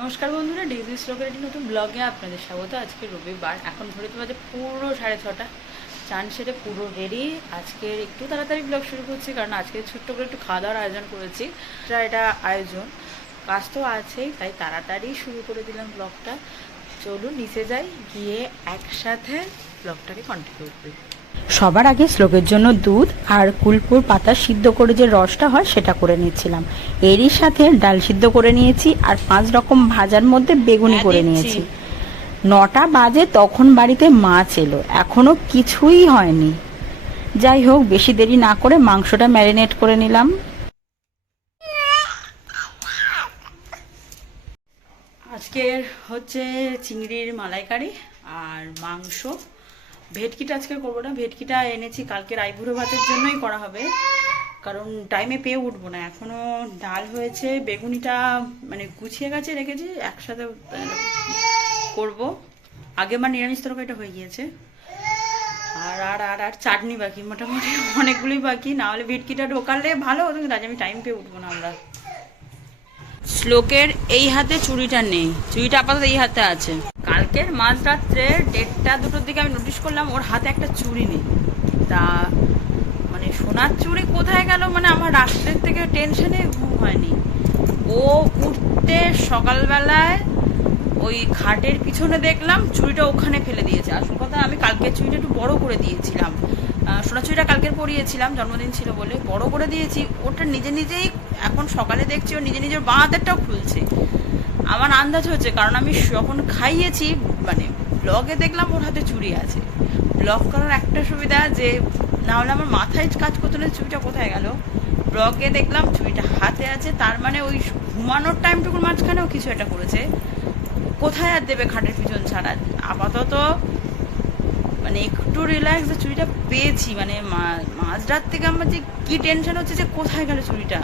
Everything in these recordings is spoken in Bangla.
নমস্কার বন্ধুরা ডিজি স্টকের একটি নতুন ব্লগে আপনাদের স্বাগত। আজকে রবিবার, এখন ধরে তো বাজে পুরো সাড়ে ছটা। চান সেরে পুরো রেডি আজকে একটু তাড়াতাড়ি ব্লগ শুরু করছি, কারণ আজকে ছোট্ট করে একটু খাওয়া দাওয়ার আয়োজন করেছি। এটা আয়োজন। কাজ তো আছেই, তাই তাড়াতাড়ি শুরু করে দিলাম ব্লগটা চলুন, নিচে যাই, গিয়ে একসাথে ব্লগটাকে কন্টিনিউ করি। সবার আগে শ্লোকের জন্য দুধ আর কুলপুর পাতা সিদ্ধ করে যে রসটা হয় সেটা করে নিয়েছিলাম। এরই সাথে ডাল সিদ্ধ করে নিয়েছি আর পাঁচ রকম ভাজার মধ্যে বেগুনি করে নিয়েছি। নটা বাজে তখন বাড়িতে মাছ এলো। এখনও কিছুই হয়নি। যাই হোক বেশি দেরি না করে মাংসটা ম্যারিনেট করে নিলাম। আজকের হচ্ছে চিংড়ির মালাইকারি আর মাংস। ভেটকিটা আজকে করব না, ভেটকিটা এনেছি, কালকে রাইবুড়ো ভাতের জন্যই করা হবে। কারণ টাইমে পেয়ে উঠবো না, এখনও ডাল হয়েছে, বেগুনিটা মানে গুছিয়ে গেছে, রেখেছি, একসাথে করব। আগে আমার নিরামিষ তরকারিটা হয়ে গিয়েছে। আর আর আর আর চাটনি বাকি, মোটামুটি অনেকগুলোই বাকি, না হলে ভেটকিটা ঢোকালে ভালো হতো, কিন্তু আজ আমি টাইম পেয়ে উঠবো না আমরা। শ্লোকের এই হাতে চুড়িটা নেই। চুড়িটা আপাতত এই হাতে আছে। কালকের মাঝরাত্রে দেড়টা দুটোর দিকে আমি নোটিশ করলাম, ওর হাতে একটা চুড়ি নেই। তা মানে সোনার চুড়ি কোথায় গেল? মানে আমার রাত্রের থেকে টেনশনে ঘুম হয়নি। ও উঠতে সকালবেলায় ওই খাটের পিছনে দেখলাম, চুড়িটা ওখানে ফেলে দিয়েছে। আসল কথা, আমি কালকের চুড়িটা একটু বড় করে দিয়েছিলাম। চুড়িটা কালকের পরিয়েছিলাম, জন্মদিন ছিল বলে। বড় করে দিয়েছি, ওটা নিজে নিজেই এখন সকালে দেখছি, ও নিজে নিজের বাঁ হাতেরটাও খুলছে। আমার আন্দাজ হচ্ছে, কারণ আমি যখন খাইয়েছি মানে ব্লগে দেখলাম, ওর হাতে চুরি আছে। ব্লগ করার একটা সুবিধা যে, না হলে আমার মাথায় কাজ করতে না চুরিটা কোথায় গেল? ব্লগে দেখলাম চুরিটা হাতে আছে, তার মানে ওই ঘুমানোর টাইমটুকুর মাঝখানেও কিছু একটা করেছে। কোথায় আর দেবে খাটের পিছন ছাড়া? আপাতত মানে একটু রিল্যাক্স চুরিটা পেয়েছি মানে মাঝরাত থেকে আমার যে কি টেনশন হচ্ছে যে কোথায় গেল চুরিটা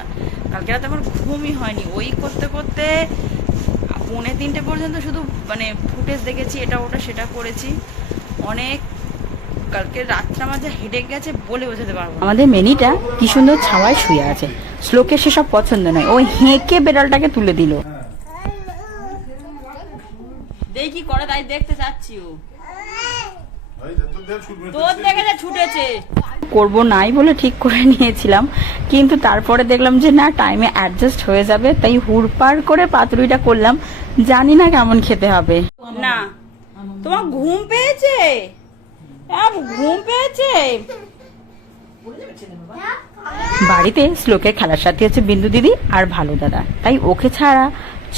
কালকে রাতে আমার ঘুমই হয়নি। ওই করতে করতে পৌনে তিনটে পর্যন্ত শুধু মানে ফুটেজ দেখেছি এটা ওটা সেটা করেছি। অনেক কালকে রাতটা আমার যা হেডেক গেছে বলে বোঝাতে পারব আমাদের মেনিটা কি সুন্দর ছাওয়ায় শুয়ে আছে। শ্লোকের সেসব পছন্দ নয়। ও হেঁকে বেড়ালটাকে তুলে দিল। দেখি কি করে তাই দেখতে চাচ্ছি ও। তোর দেখে যে ছুটেছে। করব নাই বলে ঠিক করে নিয়েছিলাম কিন্তু তারপরে দেখলাম যে না টাইমে অ্যাডজাস্ট হয়ে যাবে তাই হুড়পাড় করে পাতুরিটা করলাম জানি না কেমন খেতে হবে। না তোমার ঘুম পেয়েছে? ঘুম পেয়েছে? বাড়িতে শ্লোকের খেলার সাথে হচ্ছে বিন্দু দিদি আর ভালো দাদা তাই ওকে ছাড়া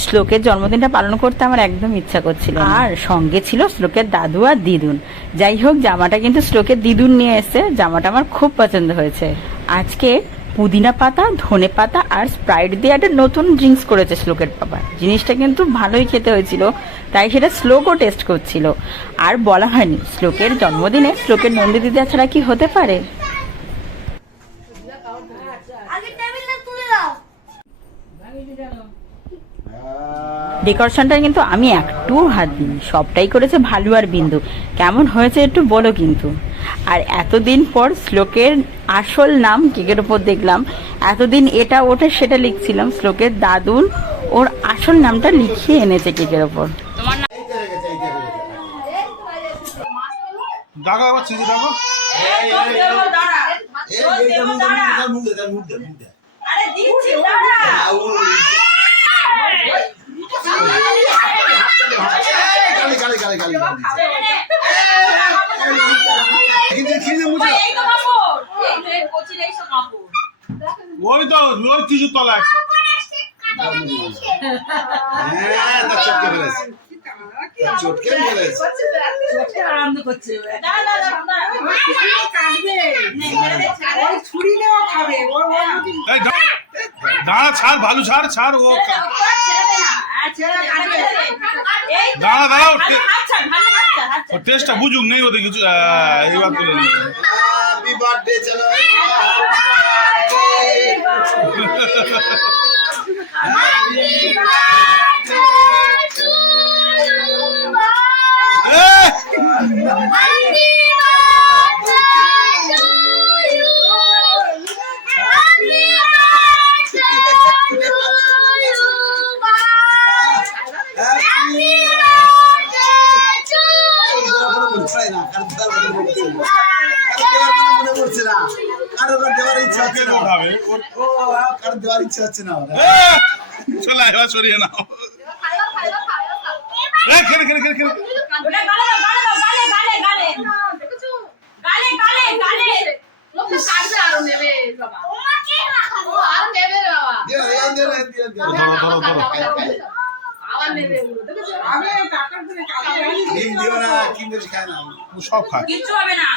শ্লোকের জন্মদিনটা পালন করতে আমার একদম ইচ্ছা করছিল আর সঙ্গে ছিল শ্লোকের দাদু আর দিদুন। যাই হোক, জামাটা কিন্তু শ্লোকের দিদুন নিয়ে এসে জামাটা আমার খুব পছন্দ হয়েছে। আজকে পুদিনা পাতা, ধনে পাতা আর স্প্রাইট দিয়ে একটা নতুন ড্রিঙ্কস করেছে শ্লোকের বাবা। জিনিসটা কিন্তু ভালোই খেতে হয়েছিল, তাই সেটা শ্লোকও টেস্ট করছিল। আর বলা হয়নি, শ্লোকের জন্মদিনে শ্লোকের নন্দী নন্দিদিদা ছাড়া কি হতে পারে আগে টেবিলটা তুলে দাও ডেকোরেশনটা কিন্তু আমি একটু হাত দিই সবটাই করেছে ভালু আর বিন্দু কেমন হয়েছে একটু বলো কিন্তু আর এতদিন পর শ্লোকের আসল নাম কেকের ওপর দেখলাম এতদিন এটা ওটা সেটা লিখছিলাম শ্লোকের দাদুন ওর আসল নামটা লিখিয়ে এনেছে কেকের ওপর তোমার নাম দাগা আবার চিজে দাগো আরে দিচ্ছি দাঁড়া ওই তো ওই কিছু তলায়। চটকে ফেলেছে। আনন্দ করছে দাঁড়া ছাড় ভালু ছাড় ছাড় ও দাঁড়া দাঁড়া ও টেস্টটা বুঝুক নেই ওদের কিছু এইবার তুলে নিয়ে। হ্যাপি বার্থডে চলো Happy birthday ওর ও কারণ দেওয়ার ইচ্ছা হচ্ছে না চলে এবার সরিয়ে নাও খেলে খেলে খেলে খেলে সব খায়। কিচ্ছু হবে না।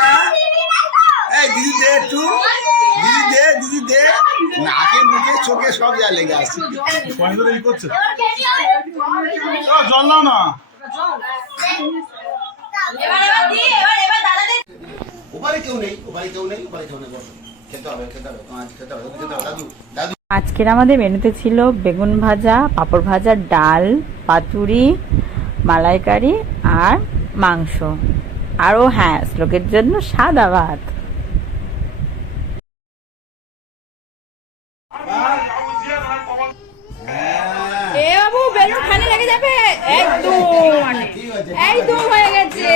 হ্যাঁ? হ্যাঁ? দিদি দে একটু। দিদি দে দিদি দে। নাকে মুখে চোখে সব যা লেগে করছে। জল নাও না। ওপারে কেউ নেই ওপারে কেউ নেই ওপারে কেউ নেই। বসো। খেতে হবে খেতে হবে। তোমার খেতে হবে খেতে হবে। দাদু দাদু। আজকের আমাদের মেনুতে ছিল বেগুন ভাজা, পাঁপড় ভাজা, ডাল, পাতুরি, মালাইকারি আর মাংস। আরও হ্যাঁ শ্লোকের জন্য সাদা ভাত হ্যাঁ এ বাবু বেলুন খানে লেগে হয়ে গেছে।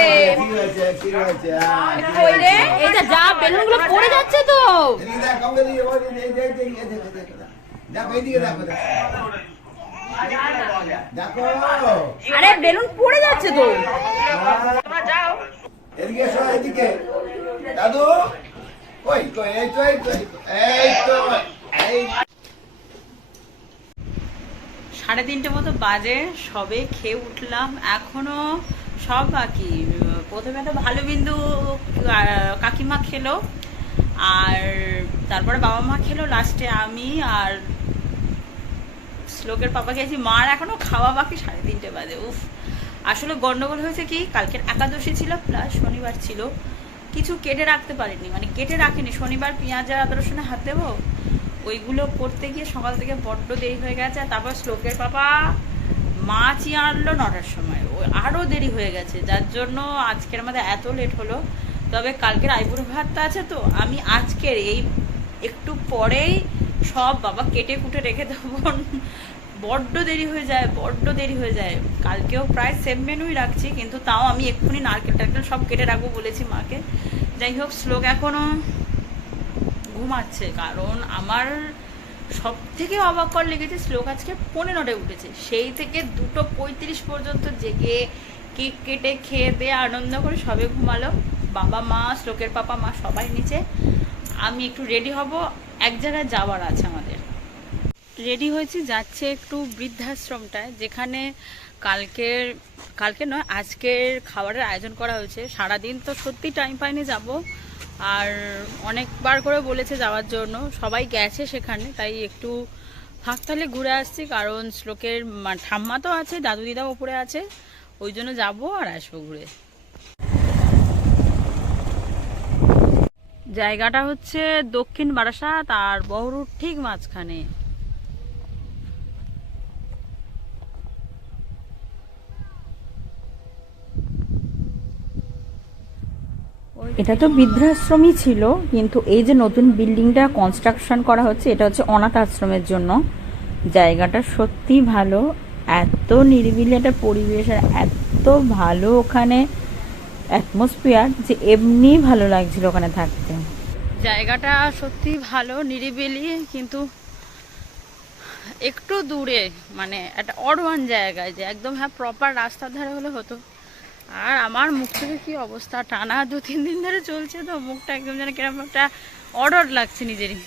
রে এই যে যা বেলুনগুলো পড়ে যাচ্ছে তো। আরে বেলুন পড়ে যাচ্ছে তো। এদিকে। দাদু এই তো এই তো, এই তো এই সাড়ে তিনটে মতো বাজে, সবে খেয়ে উঠলাম, এখনও সব বাকি। প্রথমে তো ভালো বিন্দু কাকিমা খেলো, আর তারপরে বাবা মা খেলো, লাস্টে আমি আর শ্লোকের পাপা খেয়েছি। মার এখনও খাওয়া বাকি সাড়ে তিনটে বাজে, উফ। আসলে গন্ডগোল হয়েছে কি, কালকের একাদশী ছিল, প্লাস শনিবার ছিল। কিছু কেটে রাখতে পারিনি মানে কেটে রাখিনি। শনিবার পেঁয়াজ আর রসুনে হাত দেবো? ওইগুলো করতে গিয়ে সকাল থেকে বড্ড দেরি হয়ে গেছে, আর তারপর শ্লোকের পাপা মাছই আনলো নটার সময়। আরও দেরি হয়ে গেছে, যার জন্য আজকের আমাদের এত লেট হলো। তবে কালকের আইবুড়ো ভাতটা আছে তো, আমি আজকের এই একটু পরেই সব বাবা কেটে কুটে রেখে দেবো। বড্ড দেরি হয়ে যায়, বড্ড দেরি হয়ে যায়। কালকেও প্রায় সেম মেনুই রাখছি, কিন্তু তাও আমি এক্ষুনি নারকেল টারকেল সব কেটে রাখব বলেছি মাকে। যাই হোক, শ্লোক এখনও ঘুমাচ্ছে কারণ আমার সব থেকে অবাক কর লেগেছে শ্লোক আজকে পনেরোটায় উঠেছে। সেই থেকে দুটো পঁয়ত্রিশ পর্যন্ত জেগে কেক কেটে খেয়ে দিয়ে আনন্দ করে সবে ঘুমালো। বাবা মা, শ্লোকের পাপা মা সবাই নিচে। আমি একটু রেডি হব। এক জায়গায় যাওয়ার আছে আমাদের। রেডি হয়েছি, যাচ্ছে একটু বৃদ্ধাশ্রমটায়, যেখানে কালকের কালকে নয়, আজকের খাবারের আয়োজন করা হয়েছে। সারাদিন তো সত্যি টাইম পাইনি যাব। আর অনেকবার করে বলেছে যাওয়ার জন্য। সবাই গেছে সেখানে, তাই একটু ফাঁকতালে ঘুরে আসছি। কারণ শ্লোকের ঠাম্মা তো আছে, দাদু দিদা ওপরে আছে। ওই জন্য যাব আর আসব ঘুরে। জায়গাটা হচ্ছে দক্ষিণ বারাসাত আর বহরুর ঠিক মাঝখানে। এটা তো বৃদ্ধাশ্রমই ছিল, কিন্তু এই যে নতুন বিল্ডিংটা কনস্ট্রাকশন করা হচ্ছে, এটা হচ্ছে অনাথ আশ্রমের জন্য। জায়গাটা সত্যি ভালো, এত নিরিবিলি একটা পরিবেশ আর এত ভালো ওখানে অ্যাটমসফিয়ার যে এমনি ভালো লাগছিল ওখানে থাকতে। জায়গাটা সত্যি ভালো, নিরিবিলি, কিন্তু একটু দূরে মানে একটা অরওয়ান জায়গায় যে একদম হ্যাঁ প্রপার রাস্তার ধারে হলে হতো। আর আমার মুখ থেকে কি অবস্থা? টানা দু তিন দিন ধরে চলছে তো মুখটা একদম যেন কীরকম একটা অর্ডার লাগছে নিজেরই।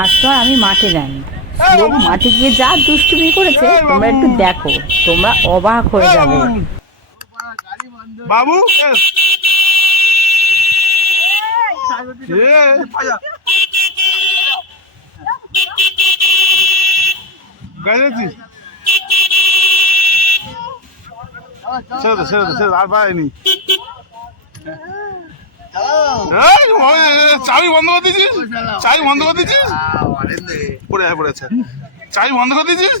আজ তো আর আমি মাঠে যাইনি। মাঠে গিয়ে যা দুষ্টুমি করেছে তোমরা একটু দেখো তোমরা অবাক হয়ে যাবে। বাবু গেছেছিস? ছেড়ে দে, ছেড়ে দে, চাবি বন্ধ করে দিয়েছিস চাবি বন্ধ করে দিয়েছিস পড়ে যাবে পড়ে যাচ্ছে চাবি বন্ধ করে দিয়েছিস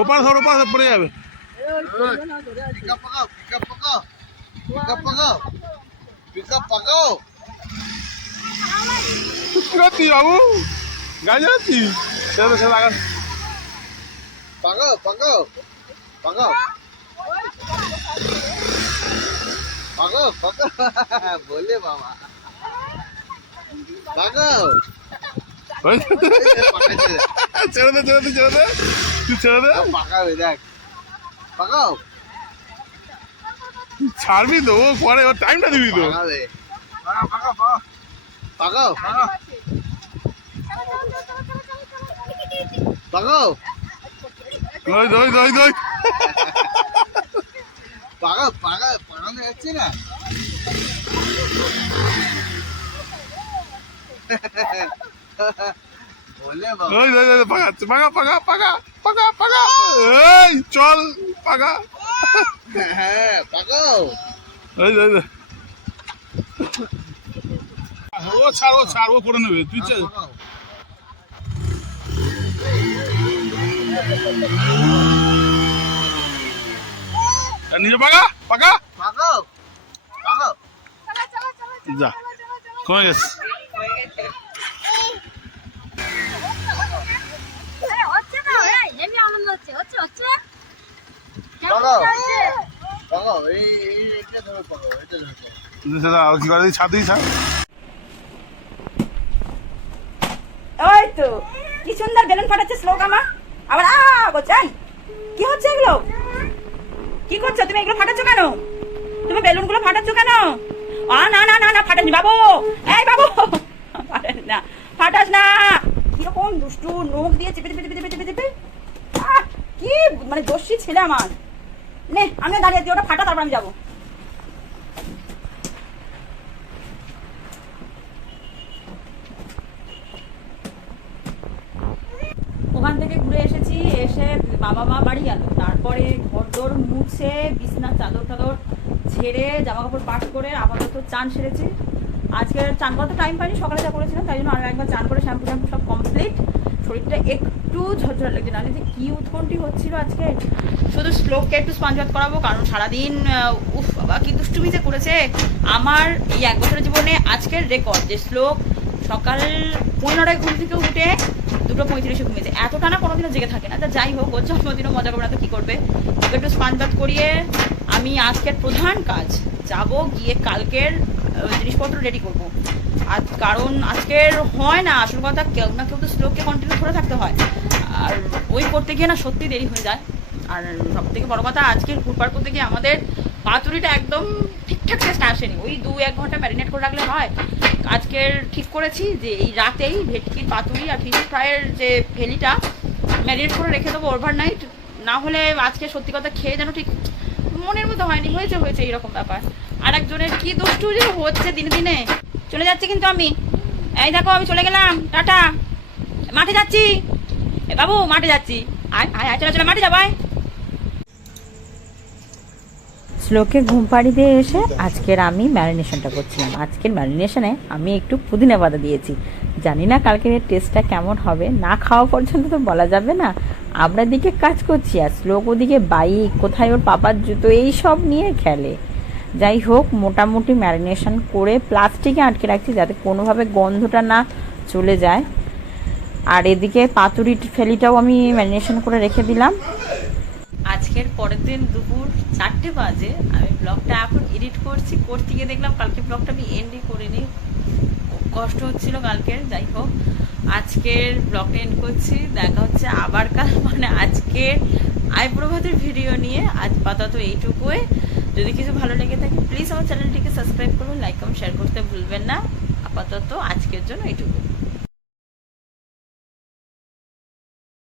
ওপার ধর ওপার পড়ে যাবে. Pick up pakaw. যাচ্ছি বাবু গাড়ি যাচ্ছি সেটা সেটা লাগা. ওই, Pakai je. ছেড়ে দে ছেড়ে দে ছেড়ে দে তুই ছেড়ে দে Pakaw dak. Pakaw. ছাড়বি তো ও পরে টাইমটা দিবি তো Pakaw deh. Pakaw, pakaw. Pakaw. Pakaw. দই দই দই দই Pakaw, pakaw. Pakaw ni kecil lah. Boleh bang. দই দই দই পাকাচ্ছে পাকা পাকা পাকা পাকা পাকা এই চল পাকা Pakaw. এই দই দই ও ছাড় ও ছাড় ও করে নেবে। তুই নিজে পাকা পাকা. যা কমে গেছে। হচ্ছে না এই হেভি আনন্দ হচ্ছে হচ্ছে হচ্ছে Pakaw. Pakaw. এই এই এটা ধরে pakaw. এটা ধরে pakaw. সেটা কি করে দিই ছাদ দিই ছাদ ওই তো, কি সুন্দর বেলুন ফাটাচ্ছে শ্লোক আমার। আবার আ গোচাই কি হচ্ছে এগুলো? কি করছ, তুমি এগুলো ফাটাচ্ছ কেন? তুমি বেলুনগুলো ফাটাচ্ছ কেন? আ, না না না না ফাটাস বাবু। এই বাবু ফাটাস না ফাটাস না। কীরকম দুষ্টু, নখ দিয়ে চেপে চেপে চেপে চেপে চেপে কি মানে দোষী ছেলে আমার। নে আমি দাঁড়িয়ে আছি, ওটা ফাটা, তারপর আমি যাব ওখান থেকে ঘুরে এসেছি, এসে বাবা মা বাড়ি গেল। তারপরে ঘরদোর মুছে, বিছনা, চাদর টাদর ঝেড়ে জামা কাপড় পাট করে আপাতত চান সেরেছি। আজকে চান করতে টাইম পাইনি, সকালে যা করেছিলাম, তাই জন্য আরও একবার চান করে শ্যাম্পু শ্যাম্পু সব কমপ্লিট শরীরটা একটু ঝরঝরে লাগছে নাহলে যে কি উৎকণ্ঠি হচ্ছিল আজকে। শুধু শ্লোককে একটু স্পঞ্জবাদ করাবো, কারণ সারাদিন উফ বাবা, কি দুষ্টুমি যে করেছে। আমার এই এক বছরের জীবনে আজকের রেকর্ড যে শ্লোক সকাল পনেরোটায় ঘুম থেকে উঠে দুটো পঁয়ত্রিশে ঘুমিয়েছে। এতটা না কোনোদিনও জেগে থাকে না। তা যাই হোক, ওর জন্মদিনও মজা করবে না তো কী করবে? ওকে একটু স্পানবাদ করিয়ে আমি আজকের প্রধান কাজ, যাব গিয়ে কালকের জিনিসপত্র রেডি করব। আর কারণ আজকের হয় না, আসল কথা কেউ না কেউ তো স্লোককে কন্টিনিউ করে থাকতে হয়। আর ওই করতে গিয়ে না সত্যি দেরি হয়ে যায়। আর সব থেকে বড় কথা, আজকের ঘুরপার করতে গিয়ে আমাদের পাতুরিটা একদম ঠিকঠাক টেস্ট আসেনি। ওই দু এক ঘণ্টা ম্যারিনেট করে রাখলে হয়। আজকের ঠিক করেছি যে এই রাতেই ভেটকির পাতুরি আর ফিশ ফ্রাইয়ের যে ফেলিটা ম্যারিনেট করে রেখে দেবো ওভারনাইট না হলে আজকে সত্যি কথা খেয়ে যেন ঠিক মনের মতো হয়নি। হয়েছে হয়েছে এরকম ব্যাপার। আর একজনের কি দুষ্টু যে হচ্ছে দিনে দিনে। চলে যাচ্ছি কিন্তু আমি। এই দেখো, আমি চলে গেলাম। টাটা। মাঠে যাচ্ছি। বাবু, মাঠে যাচ্ছি। আয় আয় চলো চলো, মাঠে যাবাই শ্লোকে ঘুম পাড়ি দিয়ে এসে আজকের আমি ম্যারিনেশনটা করছিলাম। আজকের ম্যারিনেশনে আমি একটু পুদিনা পাতা দিয়েছি। জানি না কালকের এর টেস্টটা কেমন হবে। না খাওয়া পর্যন্ত তো বলা যাবে না। আমরা দিকে কাজ করছি আর শ্লোক ওদিকে বাইক, কোথায় ওর পাপার জুতো, এই সব নিয়ে খেলে। যাই হোক, মোটামুটি ম্যারিনেশন করে প্লাস্টিকে আটকে রাখছি যাতে কোনোভাবে গন্ধটা না চলে যায়। আর এদিকে পাতুরি ফেলিটাও আমি ম্যারিনেশন করে রেখে দিলাম। আজকের পরের দিন দুপুর চারটে বাজে, আমি ব্লগটা এখন এডিট করছি, করতে গিয়ে দেখলাম কালকে ব্লগটা আমি এন্ডই করিনি। কষ্ট হচ্ছিল কালকের, যাই হোক। আজকের ব্লগটা এন্ড করছি, দেখা হচ্ছে আবার কাল মানে আজকে আইপ্রভাতের ভিডিও নিয়ে। আজ আপাতত এইটুকুই। যদি কিছু ভালো লেগে থাকে প্লিজ আমার চ্যানেলটিকে সাবস্ক্রাইব করুন লাইক কমেন্ট শেয়ার করতে ভুলবেন না। আপাতত আজকের জন্য এইটুকু